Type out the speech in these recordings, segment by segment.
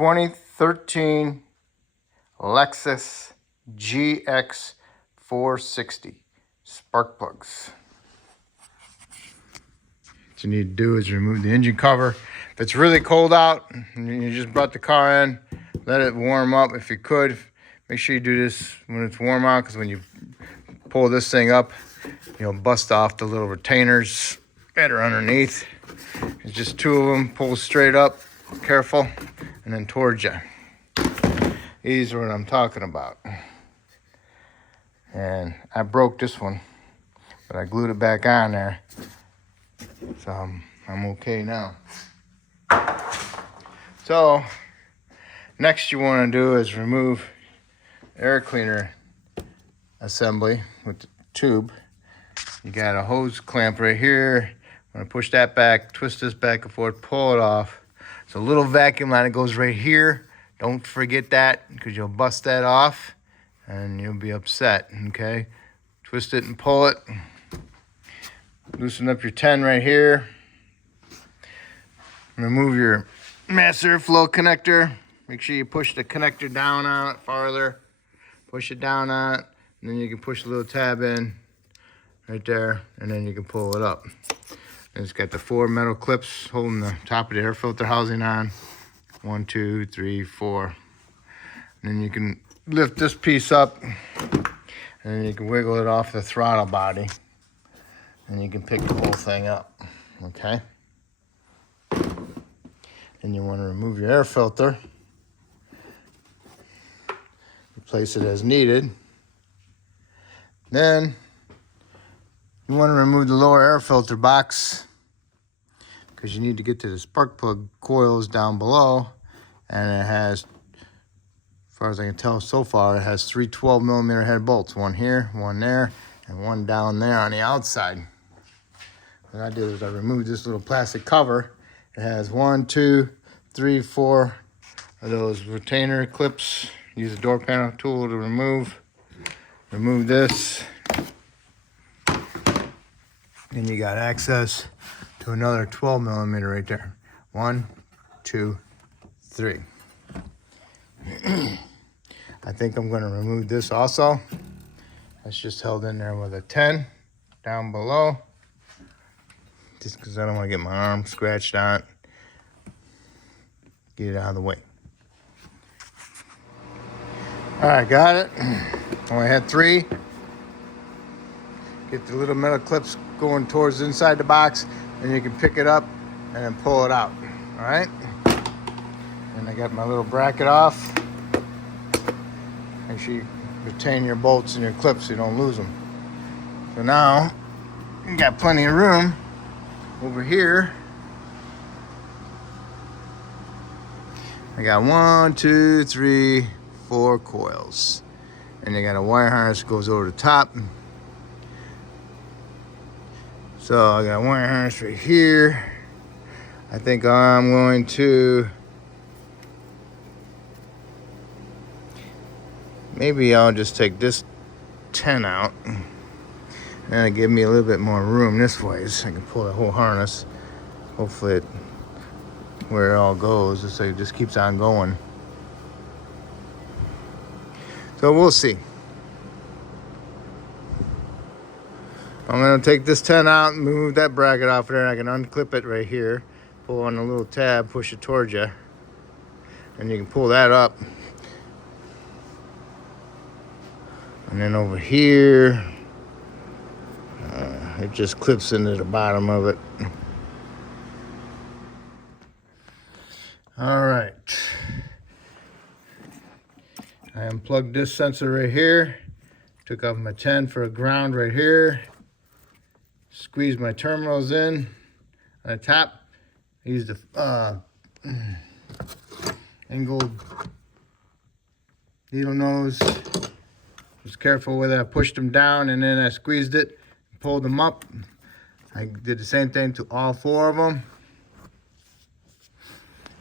2013 Lexus GX460 spark plugs. What you need to do is remove the engine cover. If it's really cold out and you just brought the car in, let it warm up. If you could, make sure you do this when it's warm out, because when you pull this thing up, you'll bust off the little retainers that are underneath. It's just two of them. Pull straight up, careful, and then towards you. These are what I'm talking about. And I broke this one, but I glued it back on there, so I'm okay now. So next you want to do is remove air cleaner assembly with the tube. You got a hose clamp right here. I'm gonna push that back, twist this back and forth, pull it off. It's a little vacuum line that goes right here. Don't forget that, because you'll bust that off and you'll be upset, okay? Twist it and pull it. Loosen up your 10 right here. Remove your mass airflow connector. Make sure you push the connector down on it farther. Push it down on it, and then you can push the little tab in right there, and then you can pull it up. And it's got the 4 metal clips holding the top of the air filter housing on. 1, 2, 3, 4. And then you can lift this piece up, and then you can wiggle it off the throttle body, and you can pick the whole thing up, okay? And you want to remove your air filter. Replace it as needed. Then you want to remove the lower air filter box, because you need to get to the spark plug coils down below, and it has, as far as I can tell so far, it has 3 12mm head bolts, one here, one there, and one down there on the outside. What I did is I removed this little plastic cover. It has 1, 2, 3, 4 of those retainer clips. Use a door panel tool to remove this. Then you got access to another 12mm right there. 1, 2, 3. I think I'm going to remove this also. That's just held in there with a 10 down below, just because I don't want to get my arm scratched on it. Get it out of the way. All right, got it. Only had 3. Get the little metal clips going towards inside the box, and you can pick it up and then pull it out. All right. And I got my little bracket off. Make sure you retain your bolts and your clips so you don't lose them. So now you got plenty of room over here. I got 1, 2, 3, 4 coils, and you got a wire harness that goes over the top. So I got a wire harness right here. I think I'm going to, maybe I'll just take this 10 out, and it'll give me a little bit more room this way, so I can pull the whole harness. Hopefully it, where it all goes, so it just keeps on going. So we'll see. I'm gonna take this 10 out and move that bracket off there. I can unclip it right here, pull on the little tab, push it towards you, and you can pull that up. And then over here, it just clips into the bottom of it. All right. I unplugged this sensor right here. Took off my 10 for a ground right here. Squeeze my terminals in on the top. I used the angled needle nose. Was careful with it. I pushed them down and then I squeezed it, pulled them up. I did the same thing to all 4 of them.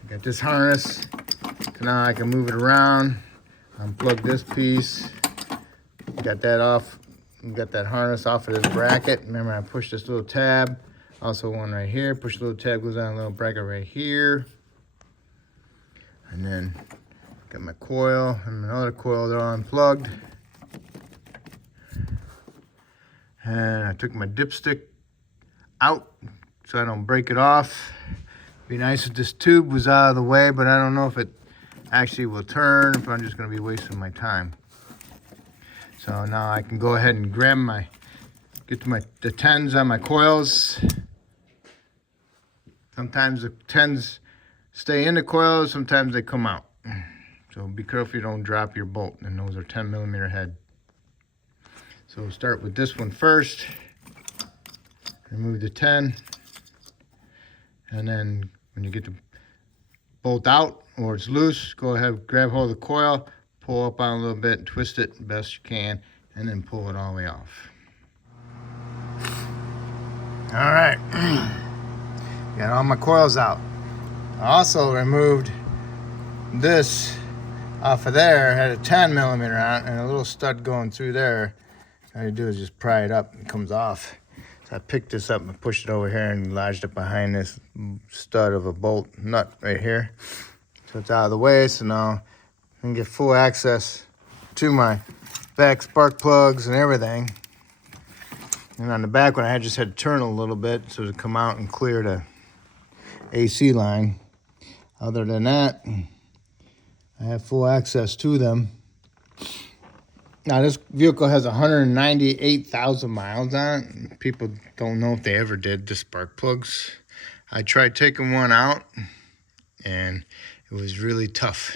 Got this harness. So now I can move it around. Unplug this piece. Got that off. Got that harness off of this bracket. Remember, I pushed this little tab. Also one right here. Push the little tab, goes on a little bracket right here. And then got my coil and another coil they're unplugged. And I took my dipstick out so I don't break it off. Be nice if this tube was out of the way, but I don't know if it actually will turn, if I'm just gonna be wasting my time. So now I can go ahead and grab get to the 10s on my coils. Sometimes the 10s stay in the coils, sometimes they come out. So be careful you don't drop your bolt, and those are 10mm head. So we'll start with this one first. Remove the 10, and then when you get the bolt out or it's loose, go ahead, grab hold of the coil, pull up on a little bit, twist it the best you can, and then pull it all the way off. All right, got all my coils out. I also removed this off of there. It had a 10mm on it and a little stud going through there. All you do is just pry it up and it comes off. So I picked this up and pushed it over here and lodged it behind this stud of a bolt nut right here. So it's out of the way, so now I can get full access to my back spark plugs and everything. And on the back one, I just had to turn a little bit so to come out and clear the AC line. Other than that, I have full access to them. Now this vehicle has 198,000 miles on it. People don't know if they ever did the spark plugs. I tried taking one out and it was really tough.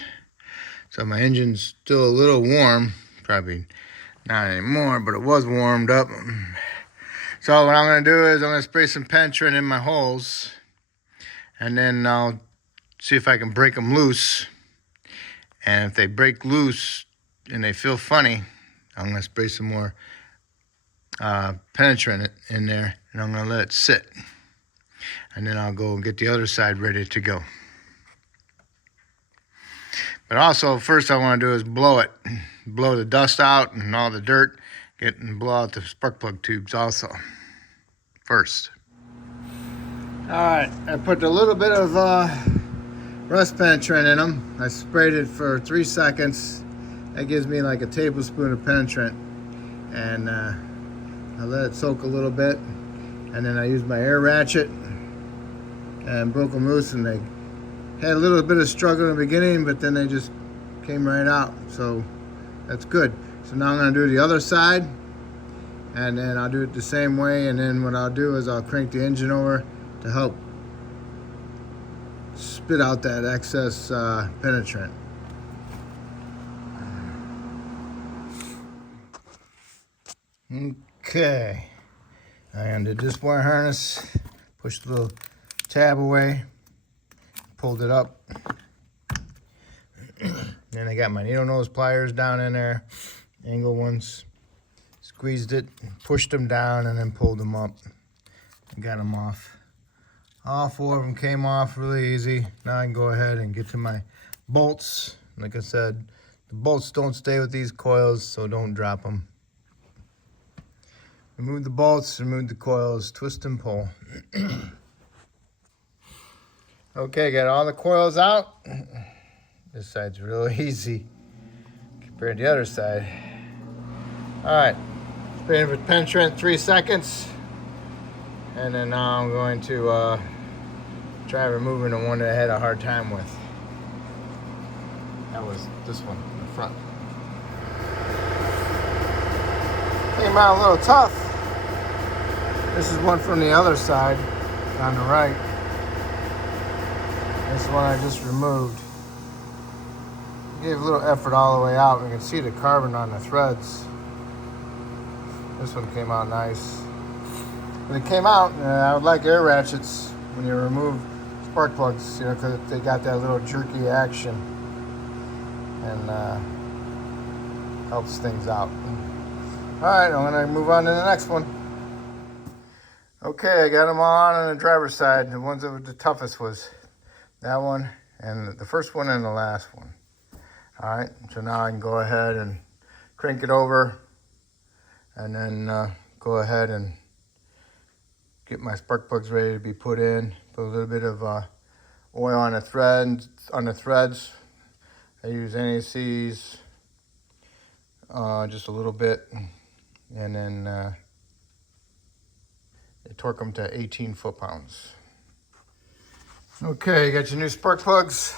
So my engine's still a little warm, probably not anymore, but it was warmed up. So what I'm gonna do is I'm gonna spray some penetrant in my holes, and then I'll see if I can break them loose. And if they break loose and they feel funny, I'm gonna spray some more penetrant in there, and I'm gonna let it sit. And then I'll go and get the other side ready to go. But also, first I wanna do is blow it. Blow the dust out and all the dirt, and blow out the spark plug tubes also, first. All right, I put a little bit of rust penetrant in them. I sprayed it for 3 seconds. That gives me like a tablespoon of penetrant. And I let it soak a little bit. And then I used my air ratchet and broke them loose, and they had a little bit of struggle in the beginning, but then they just came right out. So that's good. So now I'm gonna do the other side, and then I'll do it the same way, and then what I'll do is I'll crank the engine over to help spit out that excess penetrant. Okay, I undid this wire harness, pushed the little tab away, pulled it up. Then I got my needle nose pliers down in there, angle ones, squeezed it, pushed them down, and then pulled them up and got them off. All 4 of them came off really easy. Now I can go ahead and get to my bolts. Like I said, the bolts don't stay with these coils, so don't drop them. Remove the bolts, remove the coils, twist and pull. Okay, got all the coils out. This side's really easy compared to the other side. All right, spraying with penetrant 3 seconds. And then now I'm going to try removing the one that I had a hard time with. That was this one in the front. Came out a little tough. This is one from the other side on the right. This one I just removed. Gave a little effort all the way out. You can see the carbon on the threads. This one came out nice. When it came out, I would like air ratchets when you remove spark plugs, you know, because they got that little jerky action and helps things out. All right, I'm gonna move on to the next one. Okay, I got them on the driver's side. The ones that were the toughest was that one and the first one and the last one. All right, so now I can go ahead and crank it over and then go ahead and get my spark plugs ready to be put in. Put a little bit of oil on the threads I use NACs just a little bit, and then they torque them to 18 foot-pounds. Okay, you got your new spark plugs.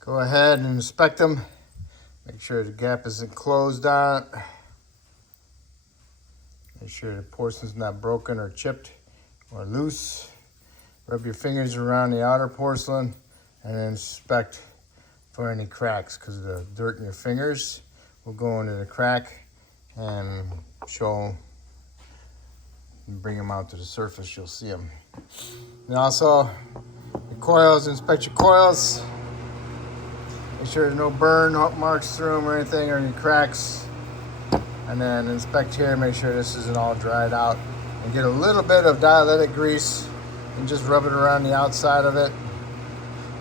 Go ahead and inspect them. Make sure the gap isn't closed on it. Make sure the porcelain's not broken or chipped or loose. Rub your fingers around the outer porcelain and then inspect for any cracks, because the dirt in your fingers will go into the crack and show and bring them out to the surface. You'll see them. And also, the coils, inspect your coils. Make sure there's no burn marks through them or anything, or any cracks. And then inspect here, make sure this isn't all dried out. And get a little bit of dielectric grease and just rub it around the outside of it.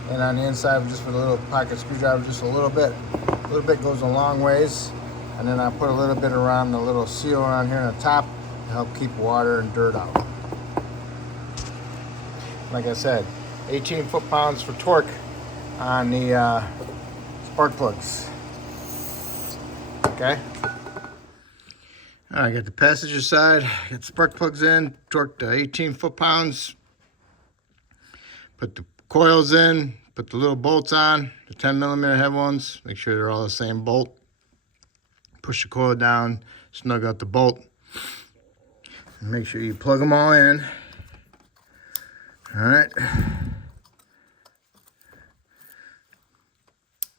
And on the inside, just with a little pocket screwdriver, just a little bit. A little bit goes a long ways. And then I put a little bit around the little seal around here on the top to help keep water and dirt out. Like I said, 18 foot-pounds for torque on the spark plugs. Okay. All right, I got the passenger side, got the spark plugs in, torqued to 18 foot-pounds. Put the coils in, put the little bolts on, the 10mm head ones. Make sure they're all the same bolt. Push the coil down, snug out the bolt. And make sure you plug them all in. All right.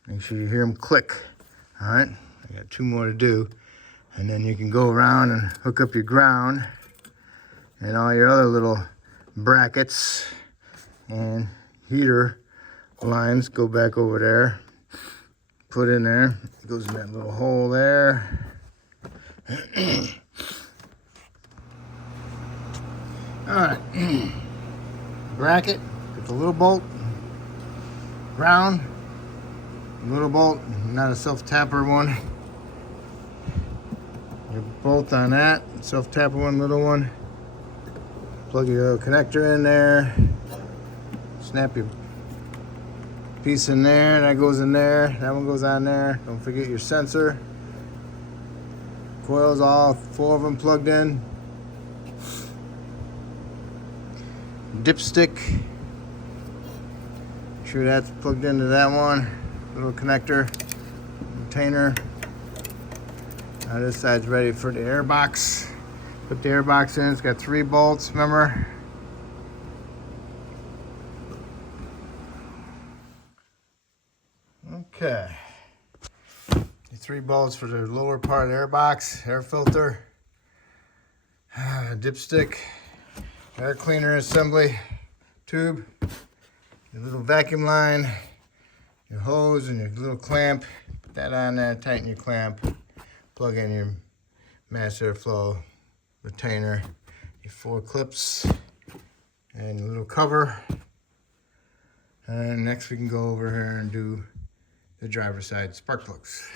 Make sure you hear them click. All right, I got 2 more to do. And then you can go around and hook up your ground and all your other little brackets and heater lines. Go back over there, put in there. It goes in that little hole there. All right, bracket, get the little bolt, ground, little bolt, not a self-tapper one. Your bolt on that, self-tapper one, little one. Plug your little connector in there. Snap your piece in there, that goes in there. That one goes on there. Don't forget your sensor. Coils, all 4 of them plugged in. Dipstick. Make sure that's plugged into that one. Little connector, retainer. Now this side's ready for the air box. Put the air box in. It's got 3 bolts, remember? Okay. The 3 bolts for the lower part of the air box, air filter, dipstick, air cleaner assembly tube, your little vacuum line, your hose, and your little clamp. Put that on there, tighten your clamp. Plug in your mass airflow retainer, your 4 clips, and a little cover. And next we can go over here and do the driver's side spark plugs.